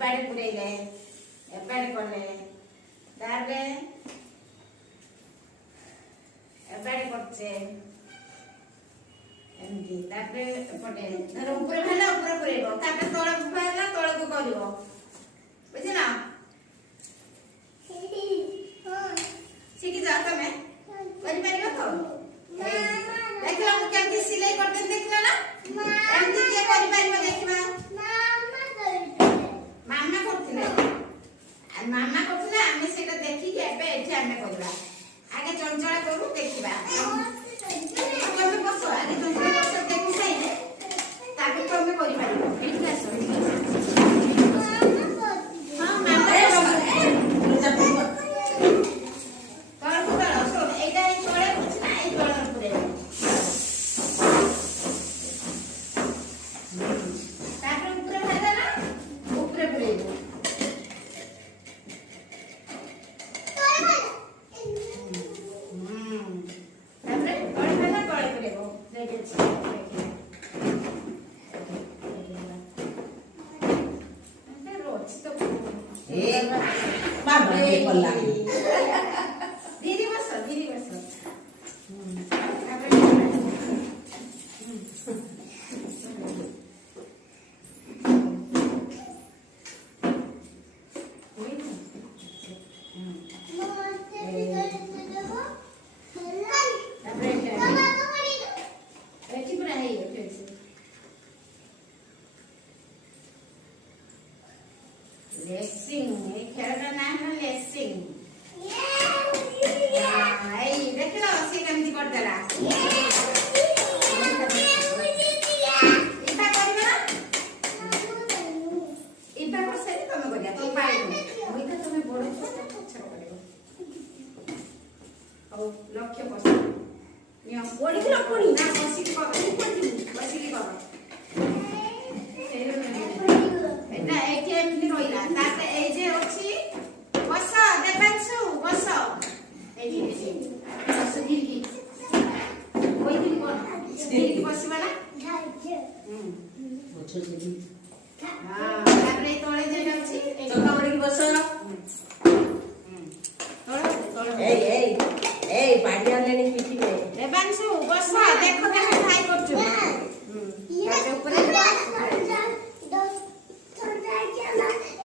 एबाड़े पुरेले एबाड़े करले तारे एबाड़े करछे एमती तारे पटे धर ऊपर भेला ऊपर पुरेबो तारे तळ भेला तळ को करिवो बुझिना शिखी जा तमे करि परिबो तो देखला मु केमती सिलाई करते देखला ना एमती के करि परिबो देखबा मामा करथिले मामा करथिले आमे सेटा देखि के एबे एठी आमे करबा आगे चंचला करू देखिबा तमे बस आगे चंचला बस देखि साइले ताके तमे करि परिबो एठी आसो हां मामा लेसिंग ये खेलना ना है लेसिंग आई देखलो से केमती कर देला इता करबे ना इता कर से तमे करिया तो पाइबो ओइता तमे बड़ छोटा करियो औ लक्ष्य बस नियम ओडी ना बसी की कर बसी की कर এটা এটিএম দি রইলা তাতে এই যে আছে বস দেখাচ্ছু বস এই যে বস দিদি ওই দিন কোন দিদি বসবা না বসো দিদি হ্যাঁ তারপরে তোড়ে যে আছে চকা ওড়ি বস তোড়ে এই পাড়িয়া লেনি পিঠিবে দেবাংশু বস